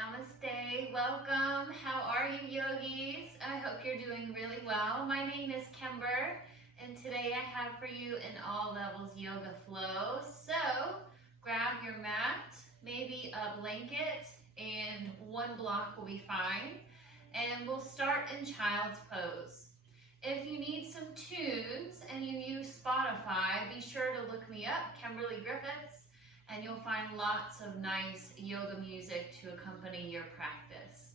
Namaste, welcome. How are you, yogis? I hope you're doing really well. My name is Kember, and today I have for you an all levels yoga flow. So grab your mat, maybe a blanket, and one block will be fine. And we'll start in child's pose. If you need some tunes and you use Spotify, be sure to look me up, Kimberly Griffiths, and you'll find lots of nice yoga music to accompany your practice.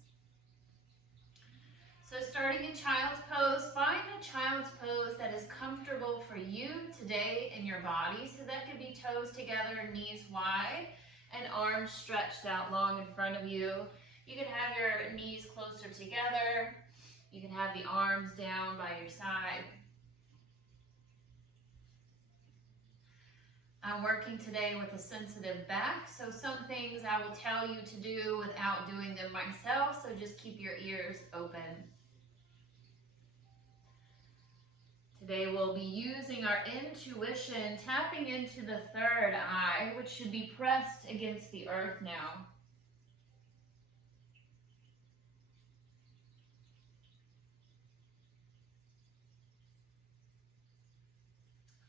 So starting in child's pose, find a child's pose that is comfortable for you today in your body. So that could be toes together, knees wide, and arms stretched out long in front of you. You can have your knees closer together. You can have the arms down by your side. I'm working today with a sensitive back, so some things I will tell you to do without doing them myself, so just keep your ears open. Today we'll be using our intuition, tapping into the third eye, which should be pressed against the earth now.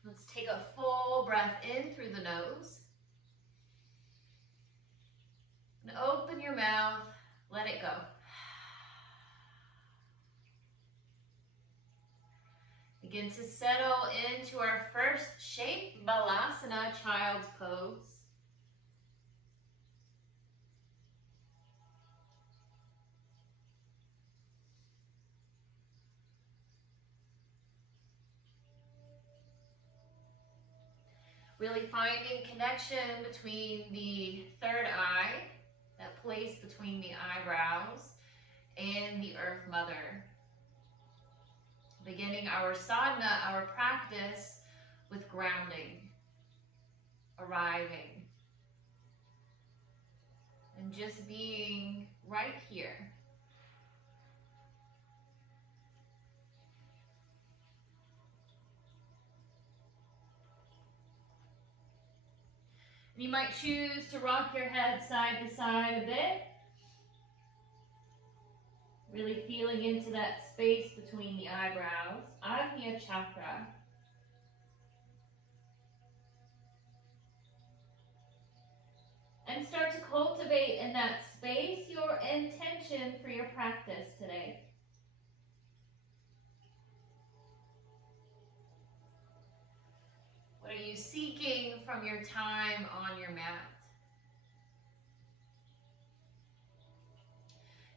Let's take a full breath in through the nose. And open your mouth, let it go. Begin to settle into our first shape, Balasana, child's pose. Really finding connection between the third eye, that place between the eyebrows, and the Earth Mother. Beginning our sadhana, our practice, with grounding, arriving, and just being right here. You might choose to rock your head side to side a bit. Really feeling into that space between the eyebrows, Ajna chakra. And start to cultivate in that space your intention for your practice today. What are you seeking from your time on your mat?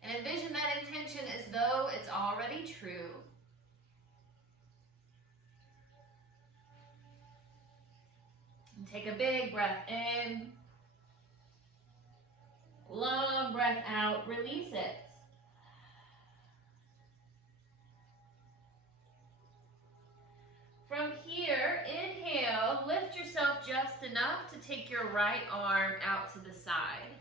And envision that intention as though it's already true. And take a big breath in. Long breath out, release it. From here, inhale, lift yourself just enough to take your right arm out to the side.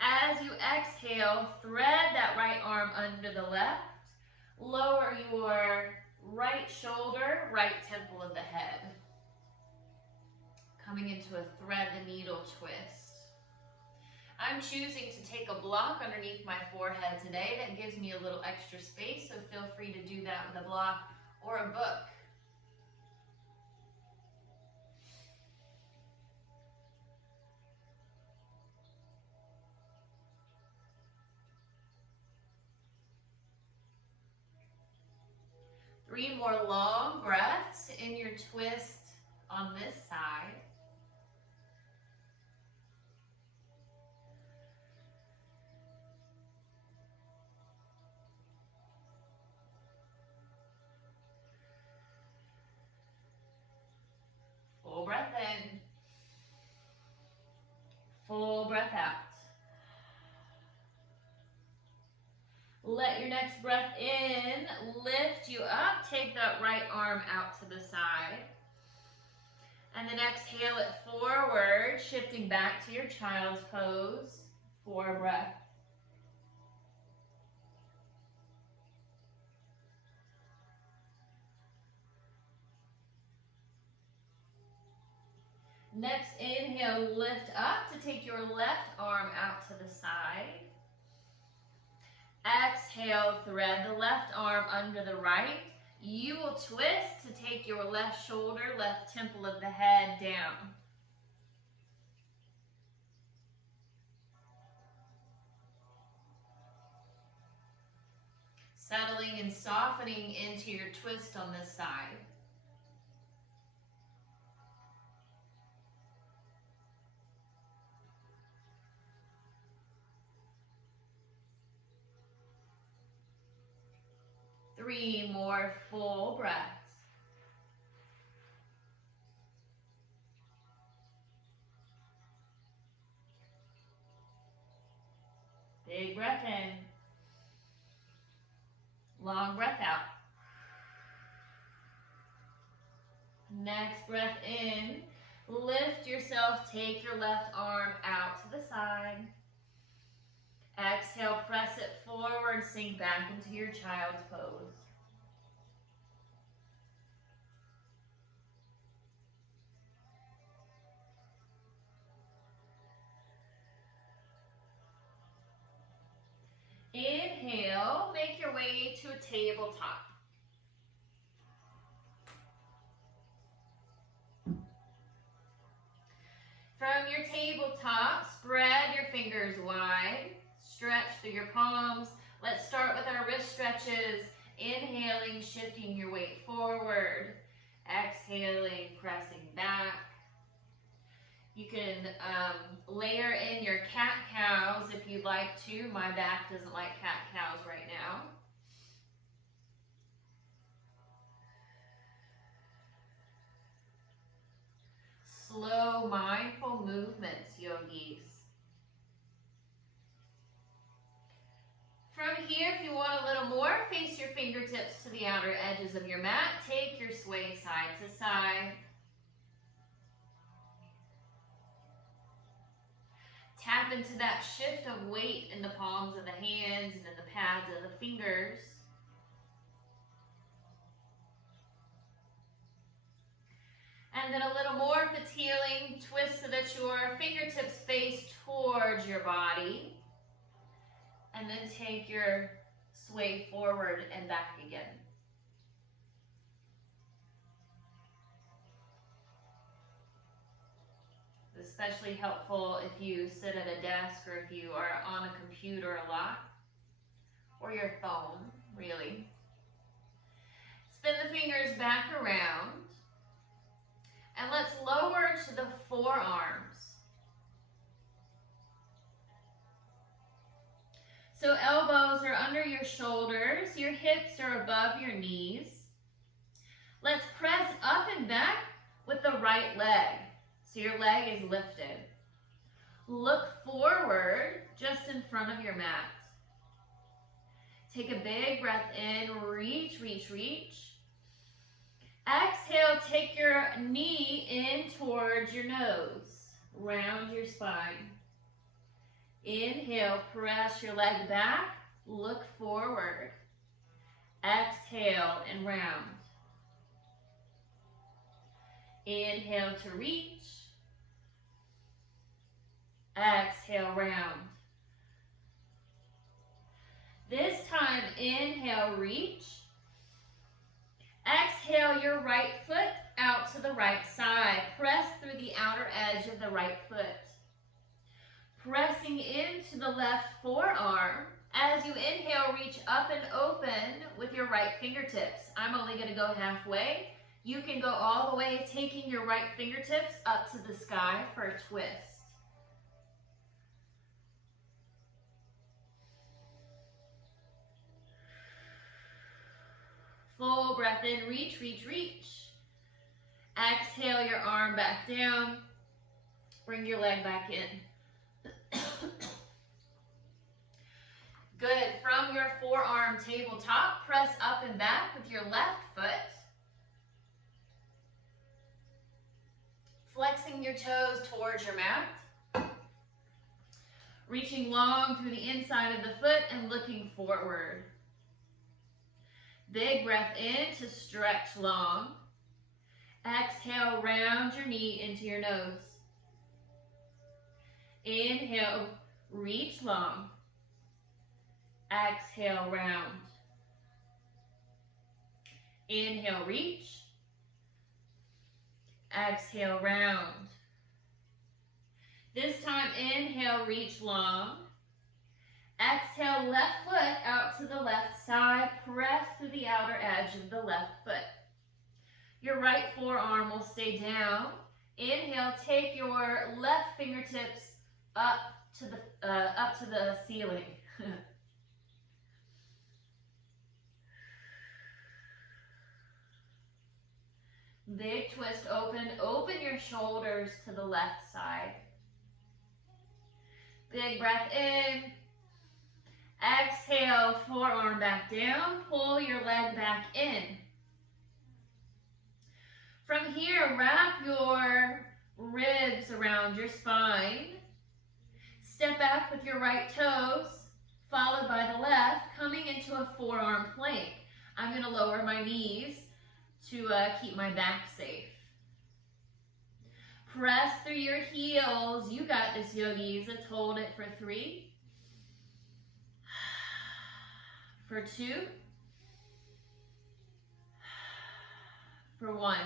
As you exhale, thread that right arm under the left. Lower your right shoulder, right temple of the head. Coming into a thread the needle twist. I'm choosing to take a block underneath my forehead today. That gives me a little extra space, so feel free to do that with a block or a book. Three more long breaths in your twist on this side. Full breath in. Full breath out. Let your next breath in lift you up. Take that right arm out to the side. And then exhale it forward, shifting back to your child's pose for a breath. Next, inhale, lift up to take your left arm out to the side. Exhale, thread the left arm under the right. You will twist to take your left shoulder, left temple of the head down. Settling and softening into your twist on this side. Three more full breaths. Big breath in. Long breath out. Next breath in. Lift yourself, take your left arm out to the side. Exhale, press it forward, sink back into your child's pose. Inhale, make your way to a tabletop. From your tabletop, spread your fingers wide. Stretch through your palms. Let's start with our wrist stretches. Inhaling, shifting your weight forward. Exhaling, pressing back. You can layer in your cat-cows if you'd like to. My back doesn't like cat-cows right now. Slow, mindful movements, yogis. From here, if you want a little more, face your fingertips to the outer edges of your mat. Take your sway side to side. Tap into that shift of weight in the palms of the hands and in the pads of the fingers. And then a little more if it's healing, twist so that your fingertips face towards your body. And then take your sway forward and back again. Especially helpful if you sit at a desk or if you are on a computer a lot, or your phone, really. Spin the fingers back around, and let's lower to the forearms. So elbows are under your shoulders, your hips are above your knees. Let's press up and back with the right leg. So your leg is lifted. Look forward just in front of your mat. Take a big breath in, reach, reach, reach. Exhale, take your knee in towards your nose. Round your spine. Inhale, press your leg back, look forward. Exhale and round. Inhale to reach. Exhale, round. This time, inhale, reach. Exhale your right foot out to the right side. Press through the outer edge of the right foot. Pressing into the left forearm. As you inhale, reach up and open with your right fingertips. I'm only going to go halfway. You can go all the way, taking your right fingertips up to the sky for a twist. Full breath in, reach, reach, reach. Exhale your arm back down. Bring your leg back in. Good. From your forearm tabletop, press up and back with your left foot. Flexing your toes towards your mat. Reaching long through the inside of the foot and looking forward. Big breath in to stretch long. Exhale, round your knee into your nose. Inhale, reach long. Exhale, round. Inhale, reach. Exhale, round. This time, inhale, reach long. Exhale, left foot out to the left side. Press through the outer edge of the left foot. Your right forearm will stay down. Inhale, take your left fingertips up to the ceiling. Big twist, open your shoulders to the left side. Big breath in. Exhale, forearm back down. Pull your leg back in. From here, wrap your ribs around your spine. Step back with your right toes, followed by the left, coming into a forearm plank. I'm going to lower my knees to keep my back safe. Press through your heels. You got this, yogis. Let's hold it for 3, for 2, for 1.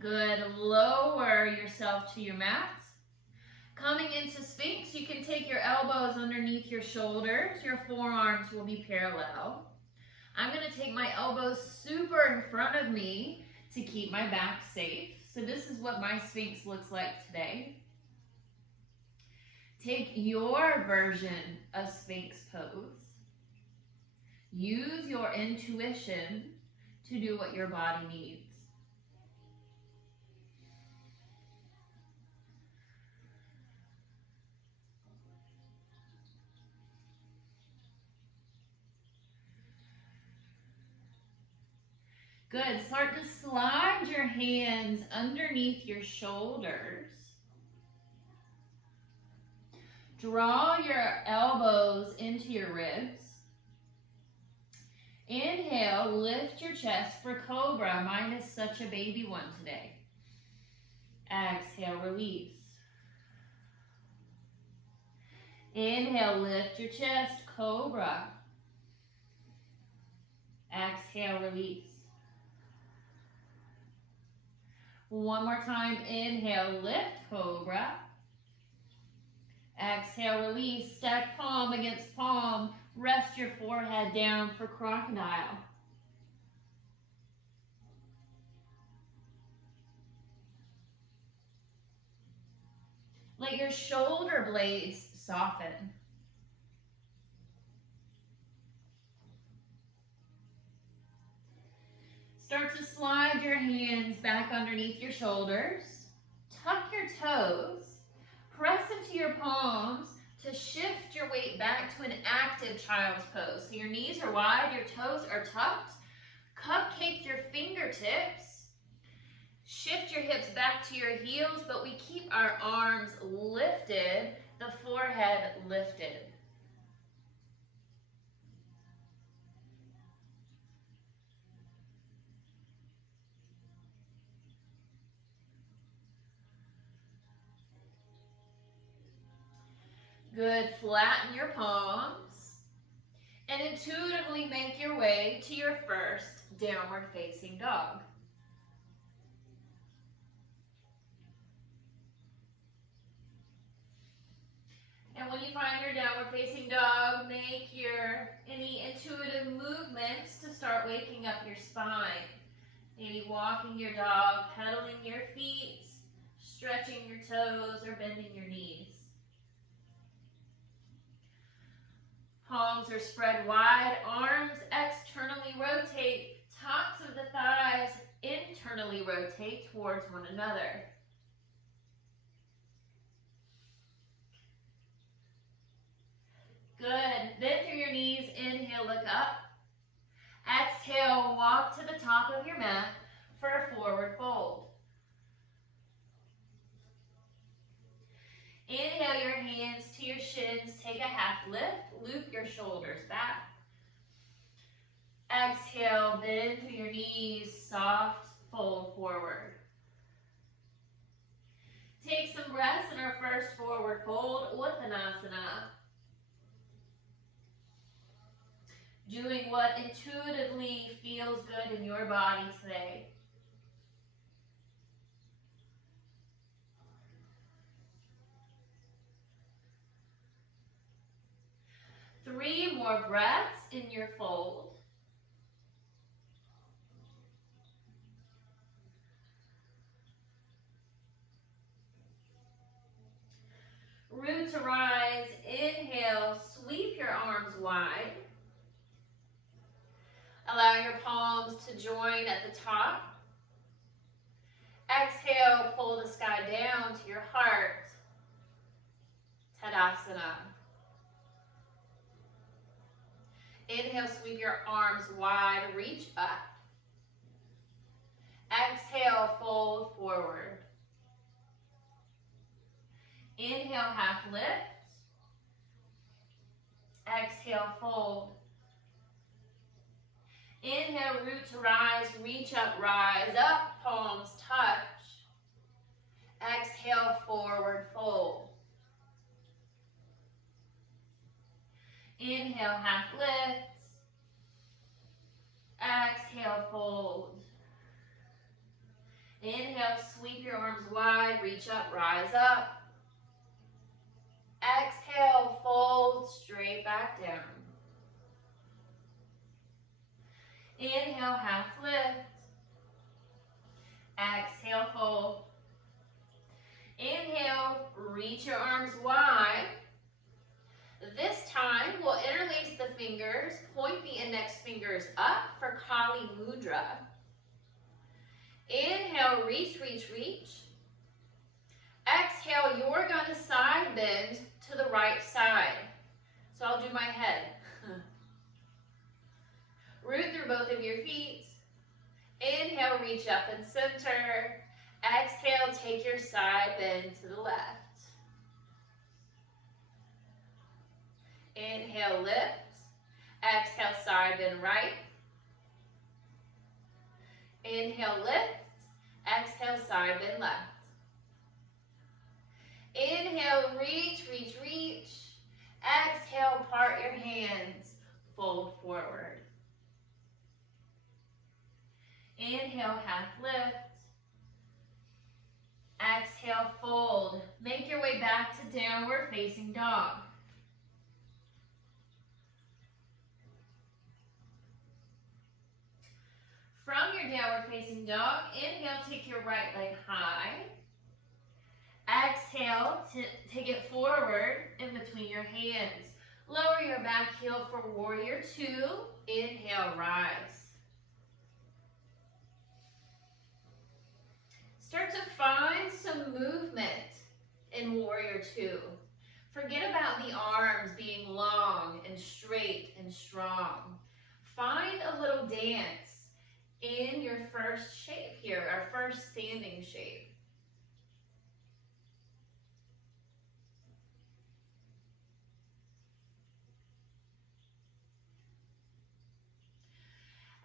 Good. Lower yourself to your mat. Coming into Sphinx, you can take your elbows underneath your shoulders. Your forearms will be parallel. I'm going to take my elbows super in front of me to keep my back safe. So this is what my Sphinx looks like today. Take your version of Sphinx pose. Use your intuition to do what your body needs. Good. Start to slide your hands underneath your shoulders. Draw your elbows into your ribs. Inhale, lift your chest for Cobra. Mine is such a baby one today. Exhale, release. Inhale, lift your chest, Cobra. Exhale, release. One more time, inhale, lift, Cobra. Exhale, release, stack palm against palm. Rest your forehead down for Crocodile. Let your shoulder blades soften. Start to slide your hands back underneath your shoulders. Tuck your toes. Press into your palms to shift your weight back to an active child's pose. So your knees are wide, your toes are tucked. Cupcake your fingertips. Shift your hips back to your heels, but we keep our arms lifted, the forehead lifted. Good, flatten your palms and intuitively make your way to your first downward facing dog. And when you find your downward facing dog, make any intuitive movements to start waking up your spine. Maybe walking your dog, pedaling your feet, stretching your toes, or bending your knees. Palms are spread wide, arms externally rotate, tops of the thighs internally rotate towards one another. Good. Bend through your knees. Inhale, look up. Exhale, walk to the top of your mat for a forward fold. Inhale your hands to your shins. Take a half lift. Loop your shoulders back. Exhale, bend through your knees. Soft fold forward. some breaths in our first forward fold, Uttanasana. Doing what intuitively feels good in your body today. Three more breaths in your fold. Root to rise, inhale, sweep your arms wide. Allow your palms to join at the top. Exhale, pull the sky down to your heart. Tadasana. Inhale, sweep your arms wide, reach up. Exhale, fold forward. Inhale, half lift. Exhale, fold. Inhale, root to rise, reach up, rise up, palms touch. Exhale, forward fold. Inhale, half lift. Exhale, fold. Inhale, sweep your arms wide, reach up, rise up. Exhale, fold, straight back down. Inhale, half lift. Exhale, fold. Inhale, reach your arms wide. This time, we'll interlace the fingers, point the index fingers up for Kali Mudra. Inhale, reach, reach, reach. Exhale, you're going to side bend to the right side. So I'll do my head. Root through both of your feet. Inhale, reach up and center. Exhale, take your side bend to the left. Inhale, lift. Exhale, side bend right. Inhale, lift. Exhale, side bend left. Inhale, reach, reach, reach. Exhale, part your hands, fold forward. Inhale, half lift. Exhale, fold. Make your way back to downward facing dog. From your downward facing dog, inhale, take your right leg high. Exhale, take it forward in between your hands. Lower your back heel for warrior two. Inhale, rise. Start to find some movement in warrior two. Forget about the arms being long and straight and strong. Find a little dance in your first shape here, our first standing shape.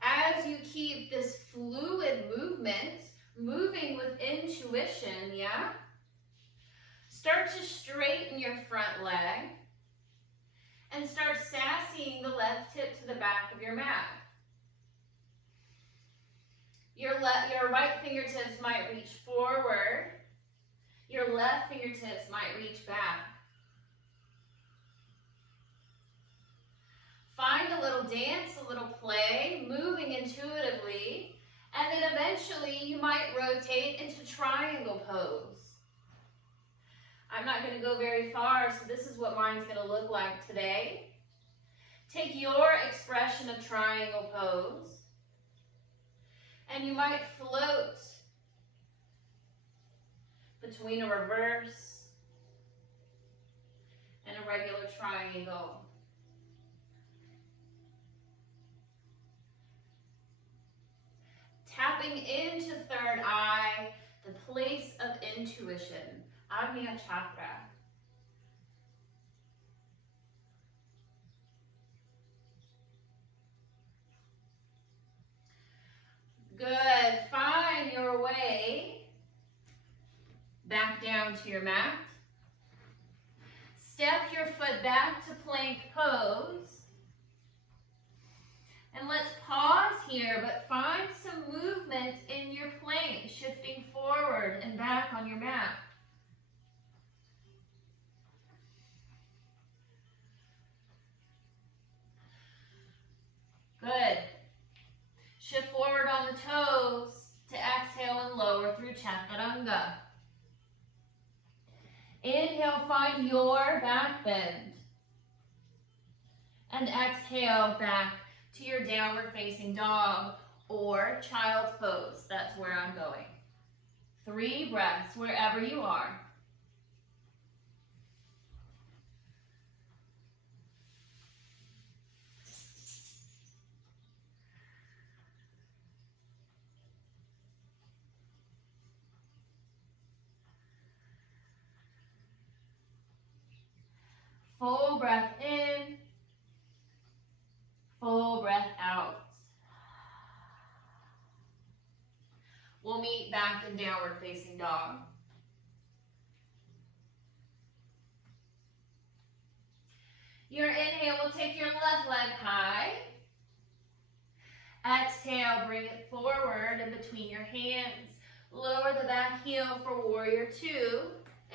As you keep this fluid movement, moving with intuition, yeah? Start to straighten your front leg and start sassying the left hip to the back of your mat. Your right fingertips might reach forward. Your left fingertips might reach back. Find a little dance, a little play, moving intuitively, and then eventually you might rotate into triangle pose. I'm not going to go very far, so this is what mine's going to look like today. Take your expression of triangle pose, and you might float between a reverse and a regular triangle. Tapping into third eye, the place of intuition, Agnya Chakra. Good. Find your way Back down to your mat. Step your foot back to plank pose. And let's pause here, but find some movement in your plank, shifting forward and back on your mat. Good. Shift forward on the toes to exhale and lower through chaturanga. Inhale, find your back bend. And exhale back to your downward facing dog or child's pose. That's where I'm going. 3 breaths wherever you are. Full breath in, full breath out. We'll meet back in downward facing dog. Your inhale will take your left leg high. Exhale, bring it forward in between your hands. Lower the back heel for warrior 2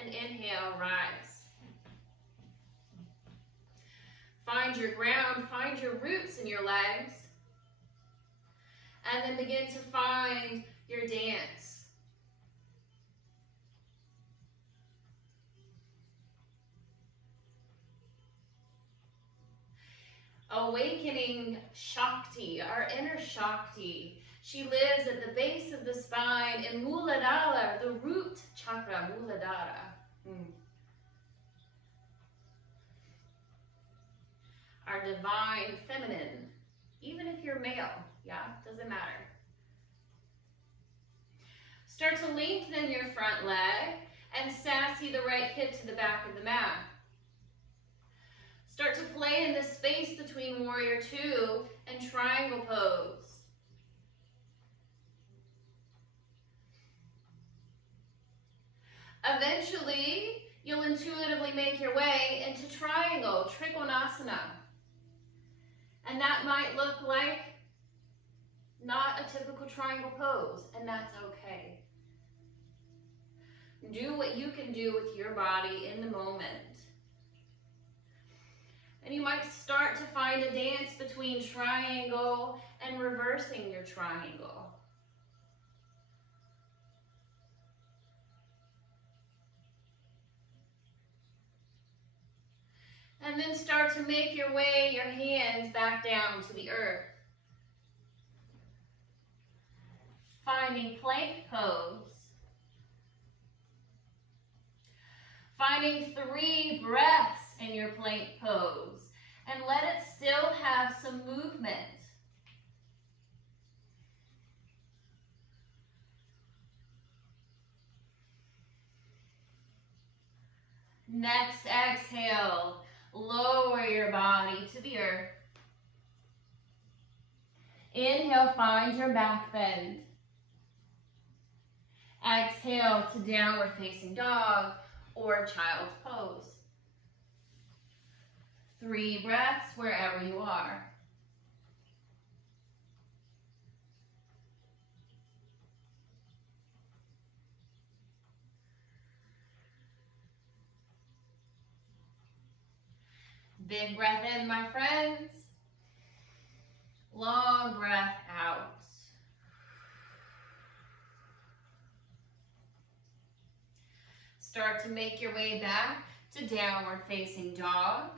and inhale, rise. Find your ground, find your roots in your legs, and then begin to find your dance. Awakening Shakti, our inner Shakti. She lives at the base of the spine in Muladhara, the root chakra, Muladhara. Our divine feminine, even if you're male, yeah, doesn't matter. Start to lengthen your front leg and sassy the right hip to the back of the mat. Start to play in the space between warrior 2 and triangle pose. Eventually, you'll intuitively make your way into triangle, Trikonasana. And that might look like not a typical triangle pose, and that's okay. Do what you can do with your body in the moment. And you might start to find a dance between triangle and reversing your triangle. And then start to make your way, your hands back down to the earth. Finding plank pose. Finding 3 breaths in your plank pose. And let it still have some movement. Next exhale. Lower your body to the earth. Inhale, find your back bend. Exhale to downward facing dog or child's pose. 3 breaths wherever you are. Big breath in, my friends. Long breath out. Start to make your way back to downward facing dog.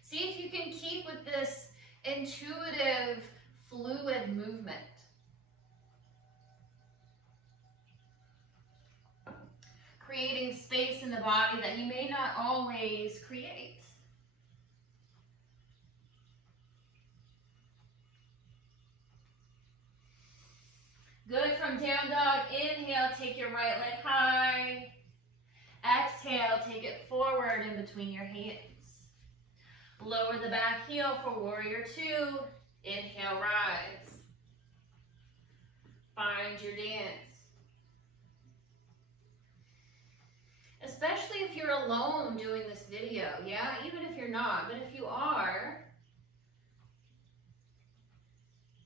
See if you can keep with this intuitive, fluid movement. Creating space in the body that you may not always create. Good, from down dog, inhale, take your right leg high. Exhale, take it forward in between your hands. Lower the back heel for warrior 2. Inhale, rise. Find your dance. alone doing this video, yeah? Even if you're not, but if you are,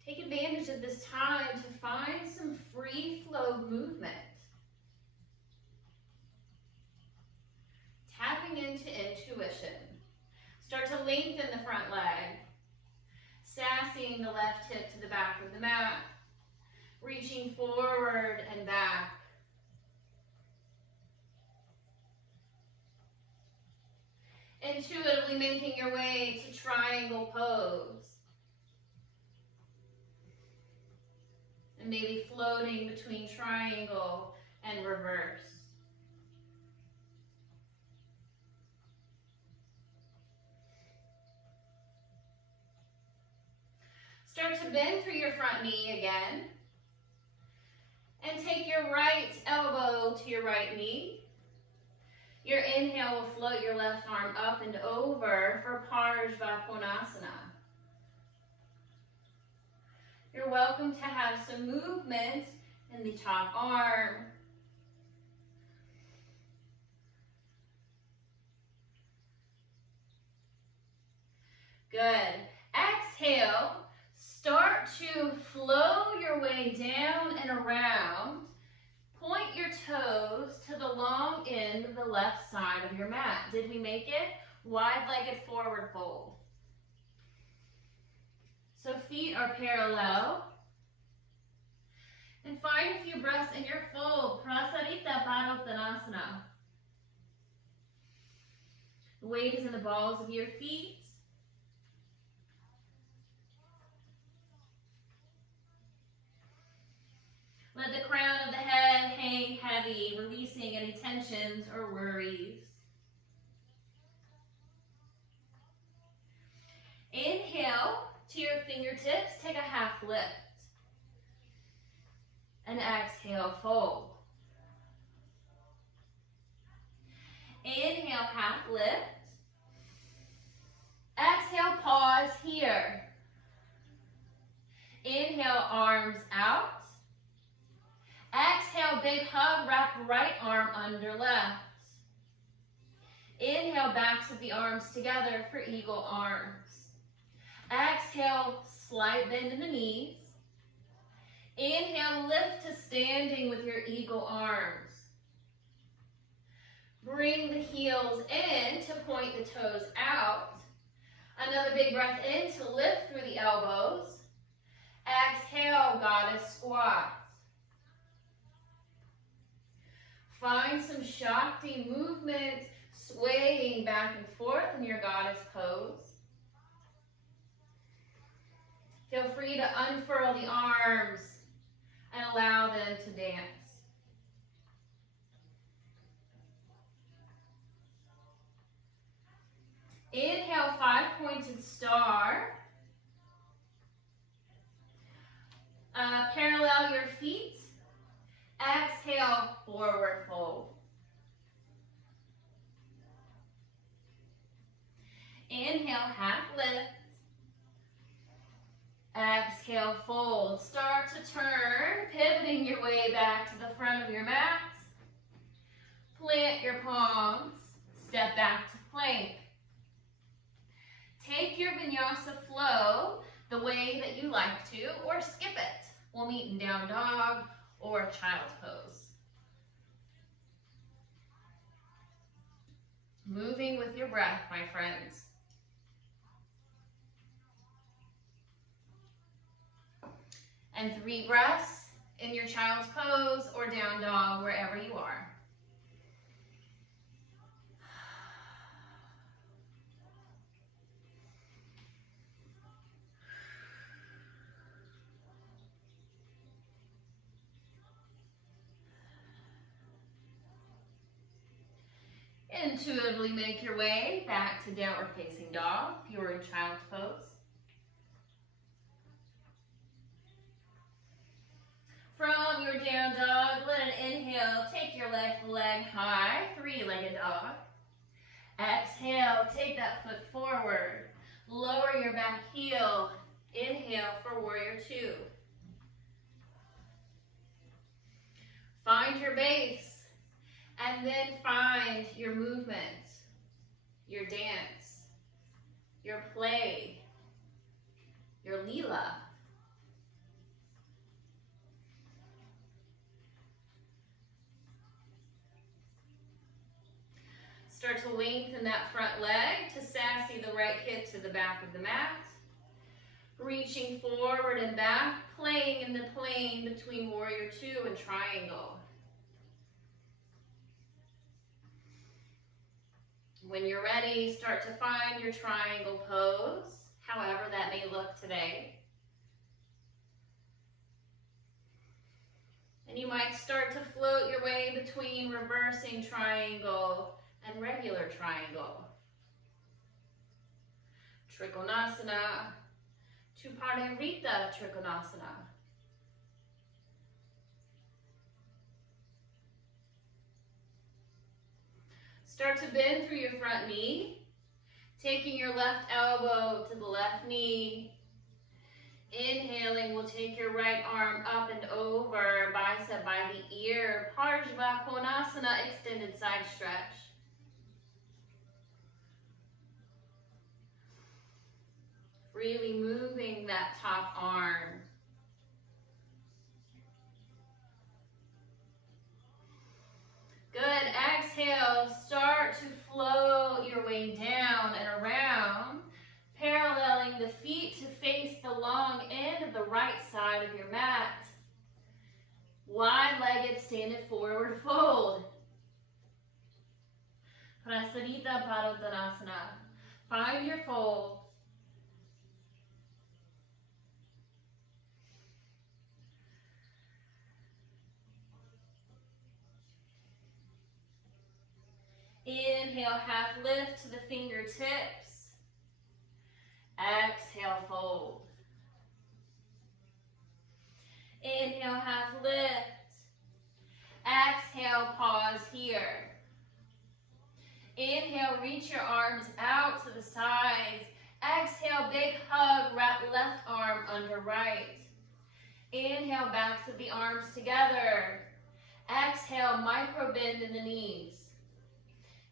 take advantage of this time to find some free flow movement. Tapping into intuition. Start to lengthen the front leg. Sassying the left hip to the back of the mat. Reaching forward and back. Intuitively making your way to triangle pose. And maybe floating between triangle and reverse. Start to bend through your front knee again. And take your right elbow to your right knee. Your inhale will float your left arm up and over for Parsvakonasana. You're welcome to have some movement in the top arm. Good. Exhale. Start to flow your way down and around. Point your toes to the long end of the left side of your mat. Did we make it? Wide-legged forward fold. So feet are parallel. And find a few breaths in your fold. Prasarita Padottanasana. The weight is in the balls of your feet. Let the crown of the head hang heavy, releasing any tensions or worries. Inhale to your fingertips, take a half lift. And exhale, fold. Inhale, half lift. Exhale, pause here. Inhale, arms out. Exhale, big hug, wrap right arm under left. Inhale, backs of the arms together for eagle arms. Exhale, slight bend in the knees. Inhale, lift to standing with your eagle arms. Bring the heels in to point the toes out. Another big breath in to lift through the elbows. Exhale, goddess squat. Find some Shakti movement, swaying back and forth in your goddess pose. Feel free to unfurl the arms and allow them to dance. Inhale, 5-pointed star. Parallel your feet. Exhale, forward fold. Inhale, half lift. Exhale, fold. Start to turn, pivoting your way back to the front of your mat. Plant your palms. Step back to plank. Take your vinyasa flow the way that you like to, or skip it. We'll meet in down dog or child's pose. Moving with your breath, my friends. And 3 breaths in your child's pose or down dog, wherever you are. Intuitively make your way back to downward facing dog if you're in child's pose. From your down dog, let an inhale, take your left leg high, 3-legged dog. Exhale, take that foot forward. Lower your back heel. Inhale for warrior 2. Find your base. And then find your movement, your dance, your play, your leela. Start to lengthen that front leg to sassy the right hip to the back of the mat. Reaching forward and back, playing in the plane between warrior two and triangle. When you're ready, start to find your triangle pose, however that may look today. And you might start to float your way between reversing triangle and regular triangle. Trikonasana to Parivrita Trikonasana. Start to bend through your front knee, taking your left elbow to the left knee. Inhaling, we'll take your right arm up and over, bicep by the ear. Parshva Konasana, extended side stretch. Freely moving that top arm. Good, exhale, start to float your way down and around, paralleling the feet to face the long end of the right side of your mat. Wide-legged, stand it forward fold. Prasarita Padottanasana. Find your fold. Inhale, half lift to the fingertips. Exhale, fold. Inhale, half lift. Exhale, pause here. Inhale, reach your arms out to the sides. Exhale, big hug, wrap left arm under right. Inhale, backs of the arms together. Exhale, micro bend in the knees.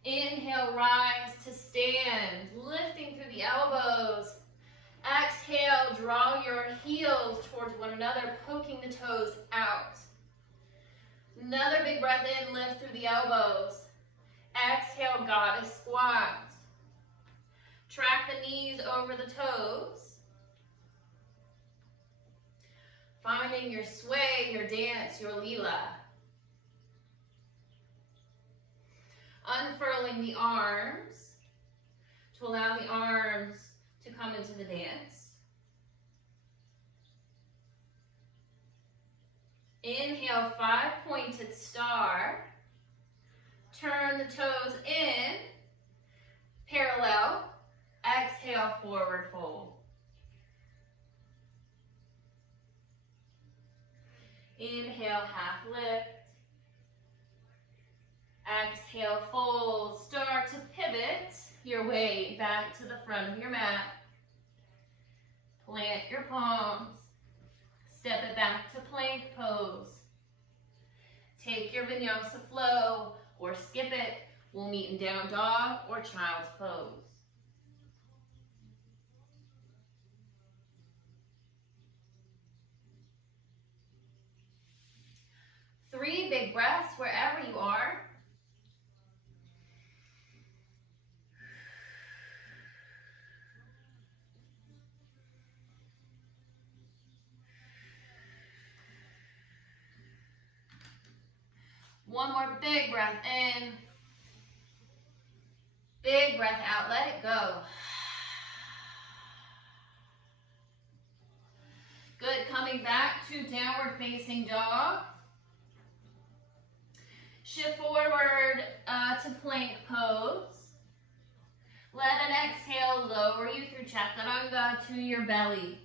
Inhale, rise to stand, lifting through the elbows. Exhale, draw your heels towards one another, poking the toes out. Another big breath in, lift through the elbows. Exhale, goddess squat. Track the knees over the toes. Finding your sway, your dance, your leela. Unfurling the arms to allow the arms to come into the dance. Inhale, 5-pointed star. Turn the toes in, parallel. Exhale, forward fold. Inhale, half lift. Exhale, fold. Start to pivot your way back to the front of your mat. Plant your palms. Step it back to plank pose. Take your vinyasa flow or skip it. We'll meet in down dog or child's pose. Three big breaths wherever you are. One more big breath in. Big breath out. Let it go. Good. Coming back to downward facing dog. Shift forward to plank pose. Let an exhale lower you through chaturanga to your belly.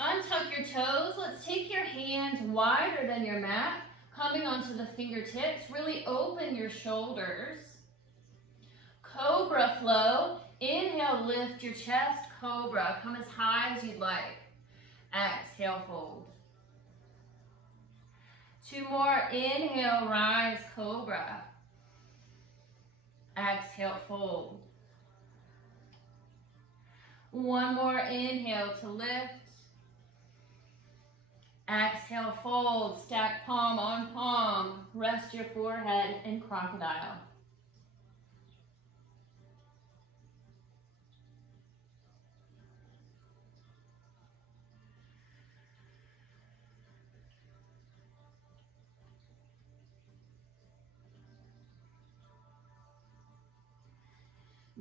Untuck your toes. Let's take your hands wider than your mat, coming onto the fingertips. Really open your shoulders. Cobra flow. Inhale, lift your chest. Cobra. Come as high as you'd like. Exhale, fold. 2 more. Inhale, rise, cobra. Exhale, fold. 1 more. Inhale to lift. Exhale, fold. Stack palm on palm. Rest your forehead in crocodile.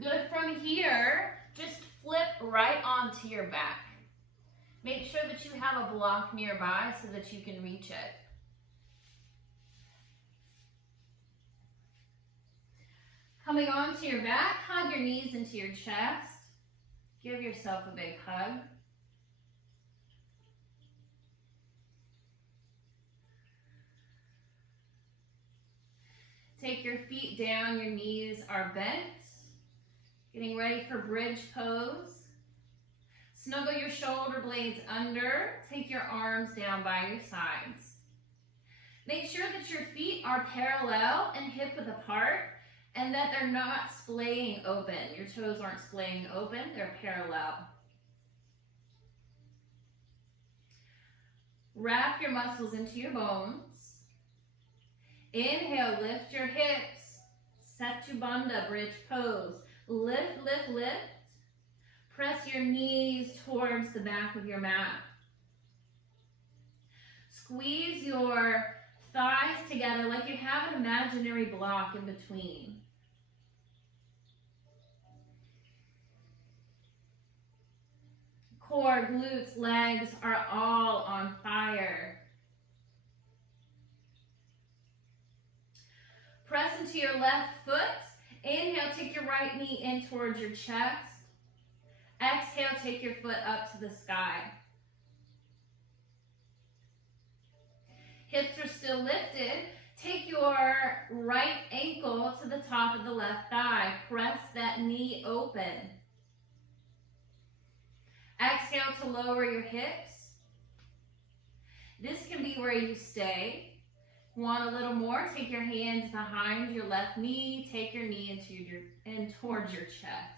Good. From here, just flip right onto your back. Make sure that you have a block nearby so that you can reach it. Coming onto your back, hug your knees into your chest. Give yourself a big hug. Take your feet down, your knees are bent. Getting ready for bridge pose. Snuggle your shoulder blades under. Take your arms down by your sides. Make sure that your feet are parallel and hip width apart and that they're not splaying open. Your toes aren't splaying open, they're parallel. Wrap your muscles into your bones. Inhale, lift your hips. Setu Bandha, bridge pose. Lift, lift, lift. Press your knees towards the back of your mat. Squeeze your thighs together like you have an imaginary block in between. Core, glutes, legs are all on fire. Press into your left foot. Inhale, take your right knee in towards your chest. Exhale, take your foot up to the sky. Hips are still lifted. Take your right ankle to the top of the left thigh. Press that knee open. Exhale to lower your hips. This can be where you stay. Want a little more? Take your hands behind your left knee. Take your knee in towards your chest.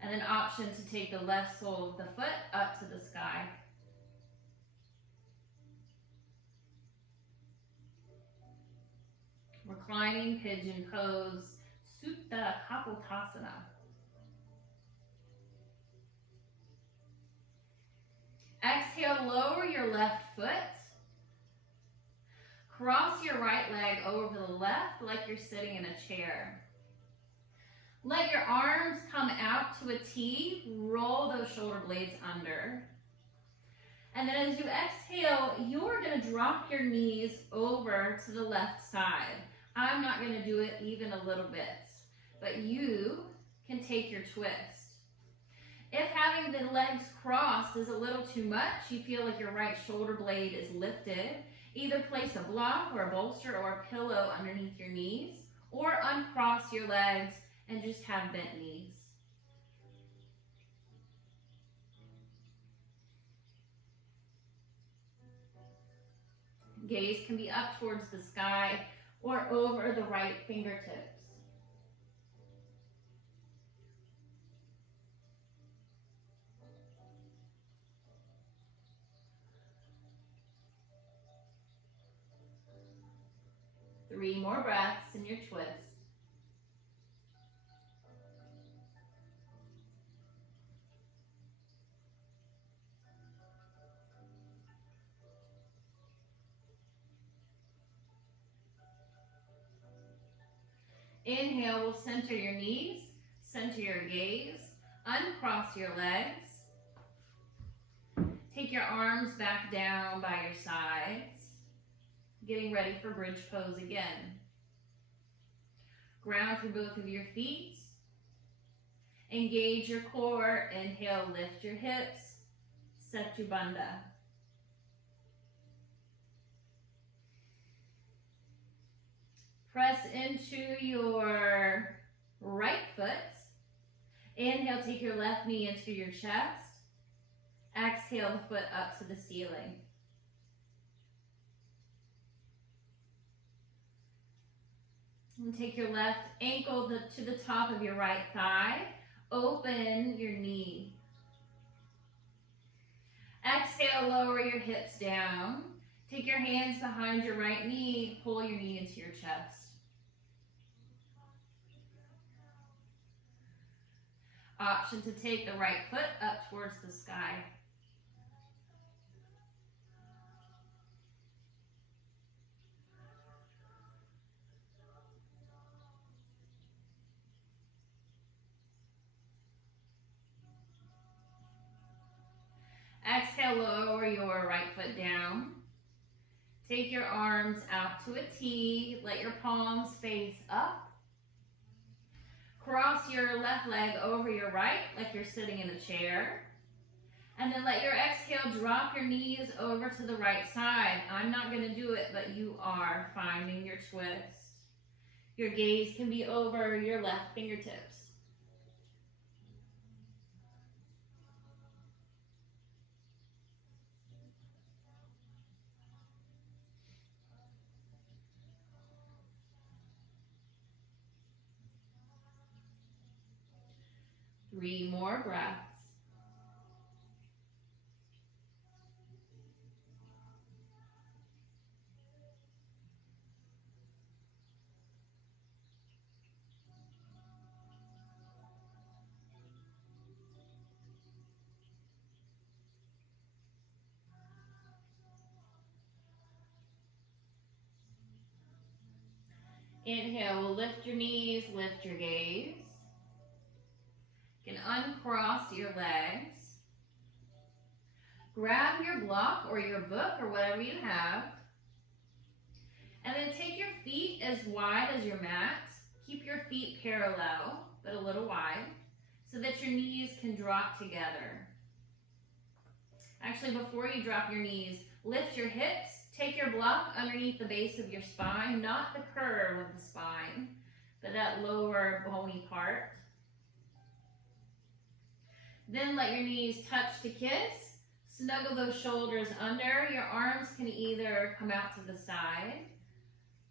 And an option to take the left sole of the foot up to the sky. Reclining pigeon pose, Supta Kapotasana. Exhale, lower your left foot. Cross your right leg over the left like you're sitting in a chair. Let your arms come out to a T. Roll those shoulder blades under. And then as you exhale, you're going to drop your knees over to the left side. I'm not going to do it even a little bit, but you can take your twist. If having the legs crossed is a little too much, you feel like your right shoulder blade is lifted, either place a block or a bolster or a pillow underneath your knees, or uncross your legs and just have bent knees. Gaze can be up towards the sky or over the right fingertips. Three more breaths in your twist. Inhale, will center your knees, center your gaze, uncross your legs. Take your arms back down by your sides, getting ready for bridge pose again. Ground through both of your feet. Engage your core. Inhale, lift your hips, Setu Bandha. Press into your right foot. Inhale, take your left knee into your chest. Exhale the foot up to the ceiling. And take your left ankle to the top of your right thigh. Open your knee. Exhale, lower your hips down. Take your hands behind your right knee. Pull your knee into your chest. Option to take the right foot up towards the sky. Exhale, lower your right foot down. Take your arms out to a T. Let your palms face up. Cross your left leg over your right like you're sitting in a chair. And then let your exhale drop your knees over to the right side. I'm not going to do it, but you are finding your twist. Your gaze can be over your left fingertips. Three more breaths. Inhale, lift your knees, lift your gaze. You can uncross your legs. Grab your block or your book or whatever you have. And then take your feet as wide as your mat. Keep your feet parallel, but a little wide, so that your knees can drop together. Actually, before you drop your knees, lift your hips. Take your block underneath the base of your spine, not the curve of the spine, but that lower bony part. Then let your knees touch to kiss. Snuggle those shoulders under. Your arms can either come out to the side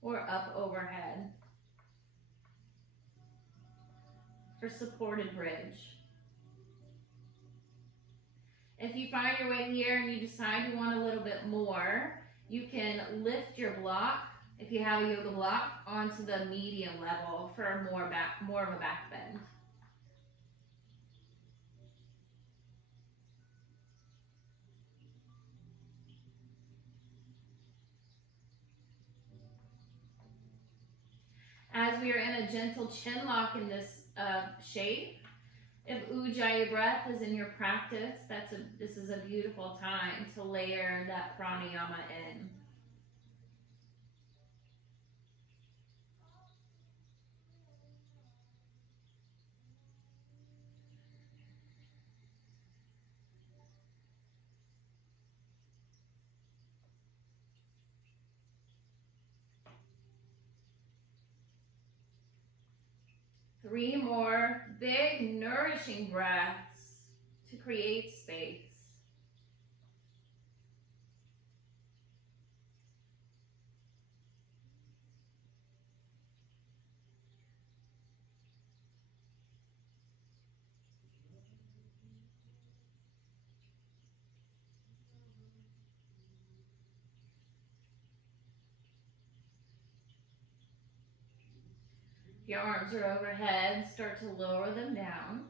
or up overhead for supported bridge. If you find your way here and you decide you want a little bit more, you can lift your block, if you have a yoga block, onto the medium level for more of a back bend. As we are in a gentle chin lock in this shape, if Ujjayi breath is in your practice, this is a beautiful time to layer that pranayama in. Three more big, nourishing breaths to create space. If your arms are overhead, start to lower them down.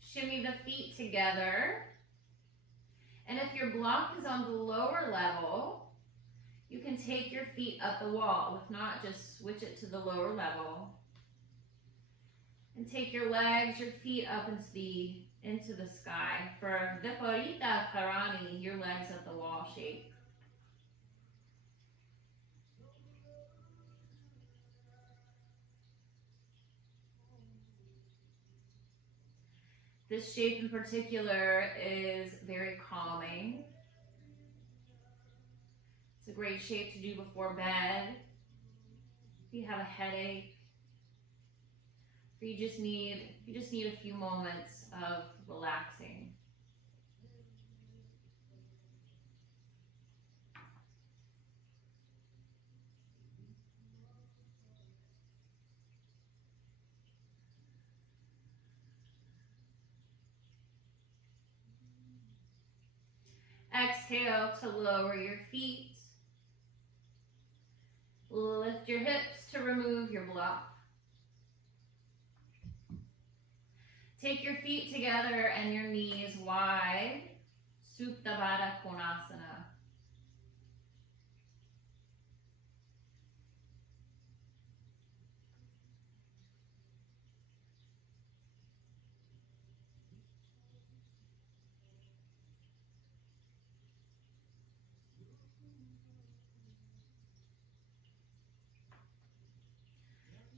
Shimmy the feet together. And if your block is on the lower level, you can take your feet up the wall. If not, just switch it to the lower level. And take your legs, your feet up into the sky. For Viparita Karani, your legs at the wall shape. This shape in particular is very calming. It's a great shape to do before bed. If you have a headache, or you just need a few moments of relaxing. Exhale to lower your feet. Lift your hips to remove your block. Take your feet together and your knees wide. Supta Baddha Konasana.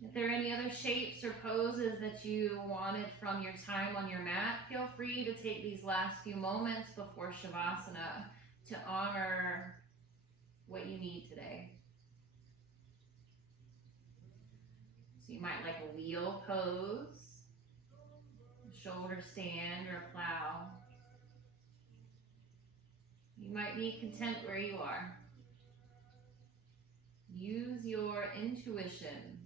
If there are any other shapes or poses that you wanted from your time on your mat, feel free to take these last few moments before Shavasana to honor what you need today. So you might like a wheel pose, a shoulder stand, or a plow. You might be content where you are. Use your intuition.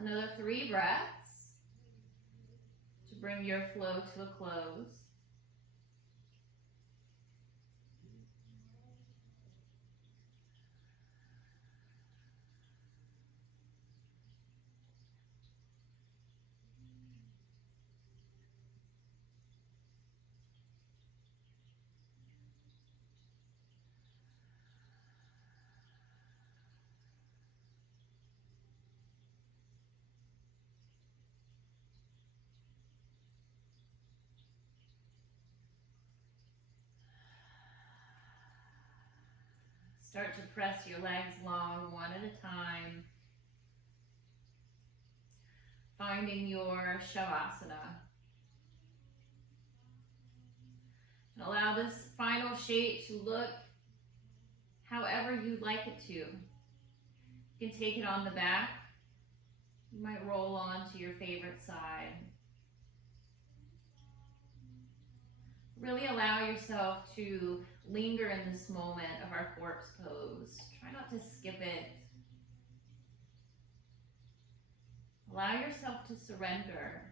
Another 3 breaths to bring your flow to a close. Start to press your legs long, one at a time. Finding your Shavasana. And allow this final shape to look however you'd like it to. You can take it on the back. You might roll on to your favorite side. Really allow yourself to linger in this moment of our corpse pose. Try not to skip it. Allow yourself to surrender.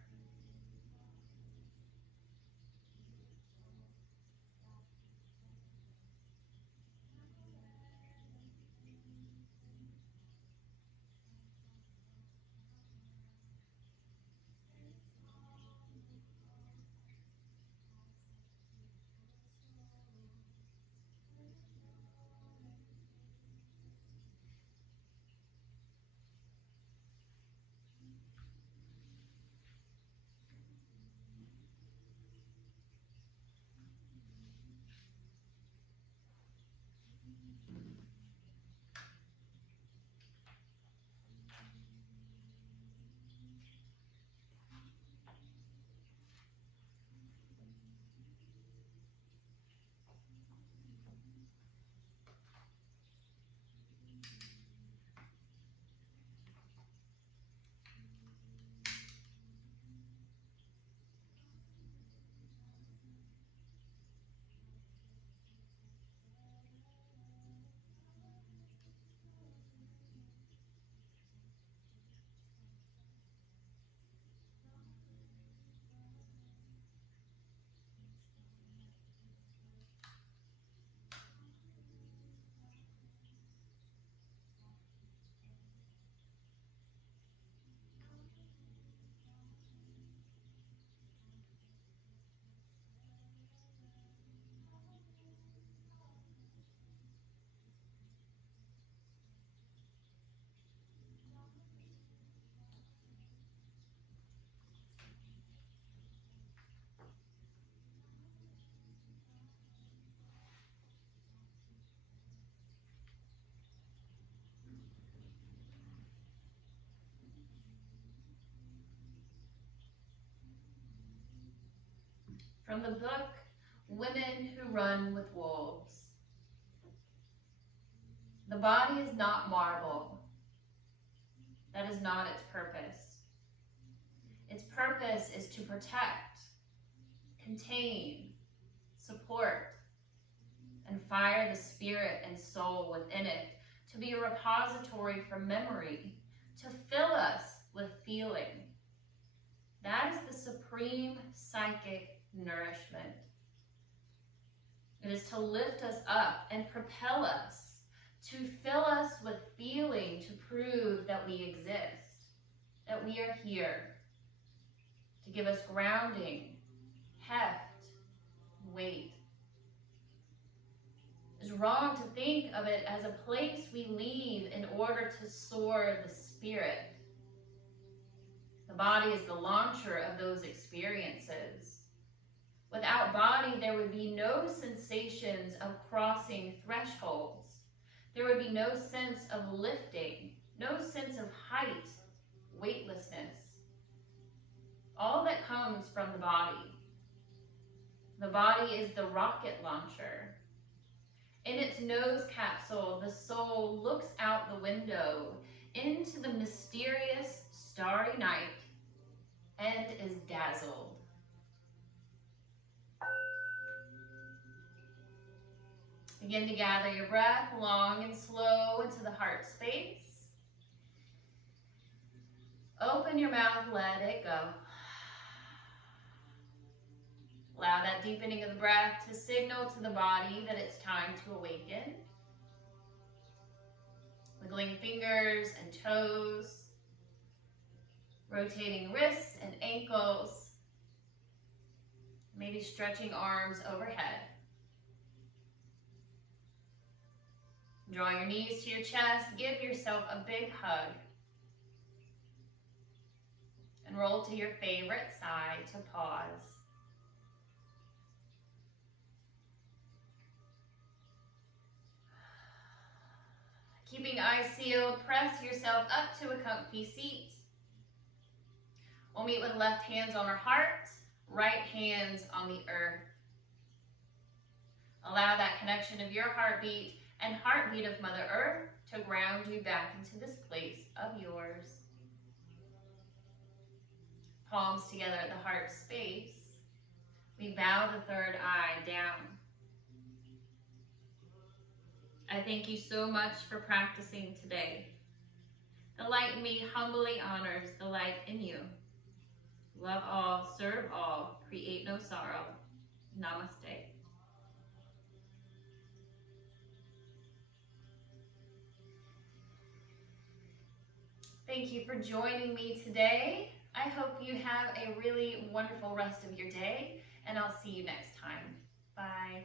From the book, Women Who Run with Wolves. The body is not marble. That is not its purpose. Its purpose is to protect, contain, support, inspire the spirit and soul within it to be a repository for memory, to fill us with feeling. That is the supreme psychic nourishment. It is to lift us up and propel us, to fill us with feeling, to prove that we exist, that we are here, to give us grounding, heft, weight. It's wrong to think of it as a place we leave in order to soar the spirit. The body is the launcher of those experiences. Without body, there would be no sensations of crossing thresholds. There would be no sense of lifting, no sense of height, weightlessness. All that comes from the body. The body is the rocket launcher. In its nose capsule, the soul looks out the window into the mysterious starry night and is dazzled. Begin to gather your breath long and slow into the heart space. Open your mouth, let it go. Allow that deepening of the breath to signal to the body that it's time to awaken. Wiggling fingers and toes, rotating wrists and ankles, maybe stretching arms overhead. Draw your knees to your chest, give yourself a big hug, and roll to your favorite side to pause. Keeping eyes sealed, press yourself up to a comfy seat. We'll meet with left hands on our heart, right hands on the earth. Allow that connection of your heartbeat and heartbeat of Mother Earth to ground you back into this place of yours. Palms together at the heart space. We bow the third eye down. I thank you so much for practicing today. The light in me humbly honors the light in you. Love all, serve all, create no sorrow. Namaste. Thank you for joining me today. I hope you have a really wonderful rest of your day, and I'll see you next time. Bye.